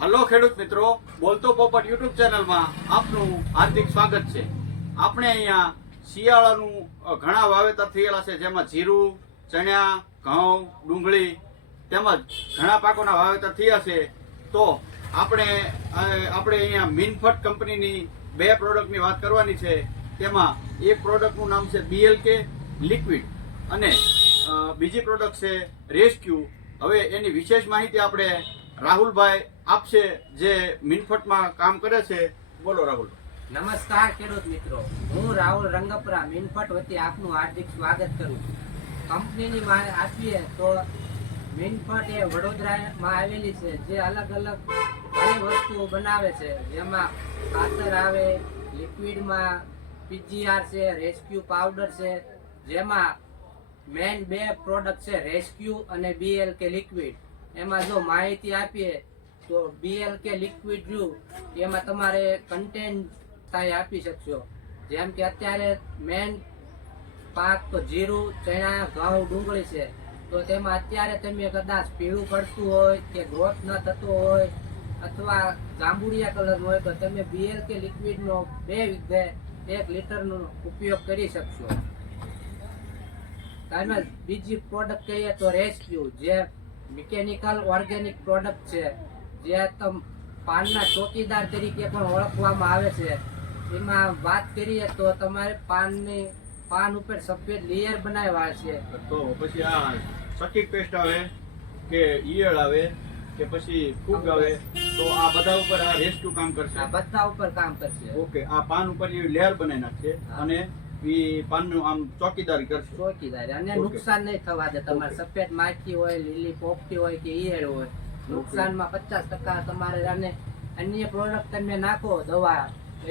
Hello ખેડૂત મિત્રો, બોલતો પોપટ યુટ્યુબ ચેનલમાં આપનું હાર્દિક સ્વાગત છે. આપણે અહીંયા શિયાળાનું ઘણા વાવેતર થયેલા છે, જેમાં જીરું, ચણા, ઘઉં, ડુંગળી તેમજ ઘણા પાકોના વાવેતર થયા છે. તો આપણે અહીંયા મિનફટ કંપનીની બે પ્રોડક્ટની વાત કરવાની છે. તેમાં એક પ્રોડક્ટનું નામ છે BLK લિક્વિડ અને બીજી પ્રોડક્ટ છે રેસ્ક્યુ. હવે એની વિશેષ માહિતી આપણે રાહુલભાઈ આપશે, જે મિનફટમાં કામ કરે છે. બોલો રાહુલ. નમસ્કાર ખેડૂત મિત્રો, હું રાહુલ રંગપરા મિનફટ વતી આપનું હાર્દિક સ્વાગત કરું છું. કંપનીની માહિતી આપીએ તો મિનફટ એ વડોદરામાં આવેલી છે, જે અલગ અલગ ઘણી વસ્તુઓ બનાવે છે. જેમાં ખાતર આવે, લિક્વિડમાં PGR છે, રેસ્ક્યુ પાવડર છે. જેમાં મેઇન બે પ્રોડક્ટ છે, રેસ્ક્યુ અને BLK લિક્વિડ. એમાં જો માહિતી આપીએ તો BLK લિક્વિડ રહ્યું, એમાં તમારે કન્ટેન્ટ આપી શકશો. જેમ કે અત્યારે મેન પાક તો જીરું, ચણા, ઘઉં, ડુંગળી છે. તો તેમાં અત્યારે તમે કદાચ પીળું પડતું હોય કે ગ્રોથ ન થતો હોય અથવા જાંબુડિયા કલર હોય તો તમે BLK લિક્વિડનો 2 વીઘે 1 લીટરનો ઉપયોગ કરી શકશો. ત્યારબાદ બીજી પ્રોડક્ટ કહીએ તો રેસ્ક્યુ, જે મિકેનિકલ ઓર્ગેનિક પ્રોડક્ટ છે, જે પાનના ચોકીદાર તરીકે પણ ઓળખવામાં આવે છે. એમાં વાત કરીએ તો તમારે પાન ઉપર સફેદ લેયર બનાવ્યા છે. તો પછી આ સકિક પેસ્ટ આવે કે ઈયળ આવે કે પછી ફૂગ આવે, તો આ બધા ઉપર આ રેસ્ક્યુ કામ કરશે. આ બધા ઉપર કામ કરશે. ઓકે, આ પાન ઉપર લેયર બનાવી નાખશે અને ઈ પાનનું આમ ચોકીદારી કરશે. ચોકીદારી અને નુકસાન નહીં થવા દે. તમારે સફેદ માખી હોય, લીલી પોપટી હોય કે ઈયળ હોય, નુકસાનમાં 50% તમારે. અને અન્ય પ્રોડક્ટ તમે નાખો દવા,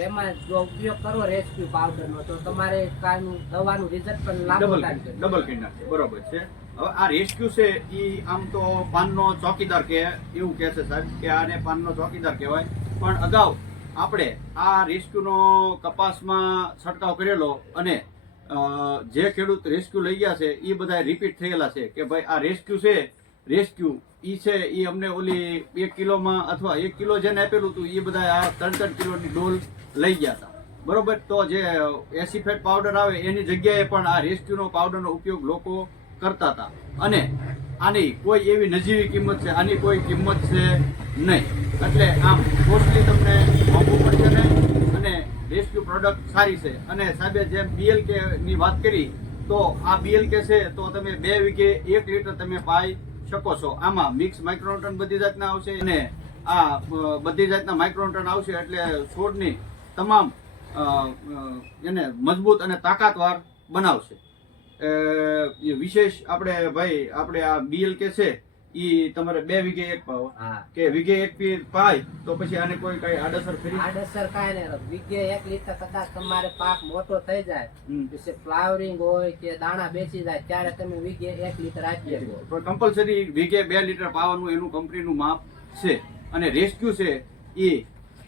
એમાં જો ઉપયોગ કરો રેસ્ક્યુ પાવડરનો, તો તમારે કાયનું દવાનું રિઝલ્ટ પણ લાંબો ટાઈમ છે. ડબલ કરી નાખશે. બરોબર છે. હવે આ રેસ્ક્યુ છે ઈ આમ તો પાનનો ચોકીદાર કે એવું કહે છે સાહેબ, કે આને પાનનો ચોકીદાર કહેવાય. પણ અગાઉ આપણે આ રેસ્ક્યુનો કપાસમાં છંટકાવ કરેલો અને જે ખેડૂત રેસ્ક્યુ લઈ ગયા છે એ બધા રિપીટ થયેલા છે કે ભાઈ આ રેસ્ક્યુ ઈ છે ઈ અમને ઓલી 1 કિલોમાં અથવા 1 કિલો જેને આપેલું હતું એ બધા આ 3 કિલોની ડોલ લઈ ગયા હતા. બરોબર. તો જે એસિફેટ પાવડર આવે એની જગ્યાએ પણ આ રેસ્ક્યુનો પાવડરનો ઉપયોગ લોકો કરતા હતા. અને આની કોઈ એવી નજીવી કિંમત છે, આની કોઈ કિંમત છે નહીં. એટલે આમ કોસ્ટલી તમને મોંઘું પડશે નહીં અને રેસ્ક્યુ પ્રોડક્ટ સારી છે. અને સાહેબે જેમ BLK ની વાત કરી, તો આ BLK છે તો તમે 2 વીઘે 1 લીટર તમે પાઈ શકો છો. આમાં મિક્સ માઇક્રોન્યુટ્રન બધી જાતના આવશે અને આ બધી જાતના માઇક્રોન્યુટ્રન આવશે, એટલે છોડની તમામ એને મજબૂત અને તાકાતવાર બનાવશે. વિશેષ આપણે આ BLK છે ઈ તમારે 2 વીઘે 1 પાવો કે વીઘે 1 પાય તો પછી આને કોઈ કઈ આડઅસર ખરી? આડઅસર કાંઈ નહીં. વીઘે 1 લીટર કદાચ તમારે પાક મોટો થઈ જાય, પછી ફ્લાવરિંગ હોય કે દાણા બેસી જાય, ત્યારે તમે વીઘે 1 લીટર આપી શકો. પણ કમ્પલસરી વીઘે 2 લીટર પાવાનું એનું કંપનીનું માપ છે. અને રેસ્ક્યુ છે એ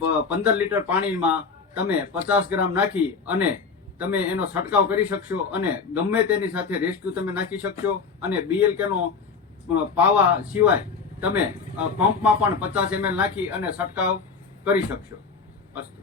15 લીટર પાણીમાં તમે 50 ગ્રામ નાખી અને તમે એનો છંટકાવ કરી શકશો. અને ગમે તેની સાથે રેસ્ક્યુ તમે નાખી શકશો. અને BLK નો પાવા સિવાય તમે પંપમાં પણ 50 ml નાખી અને છંટકાવ કરી શકશો. અસ્તુ.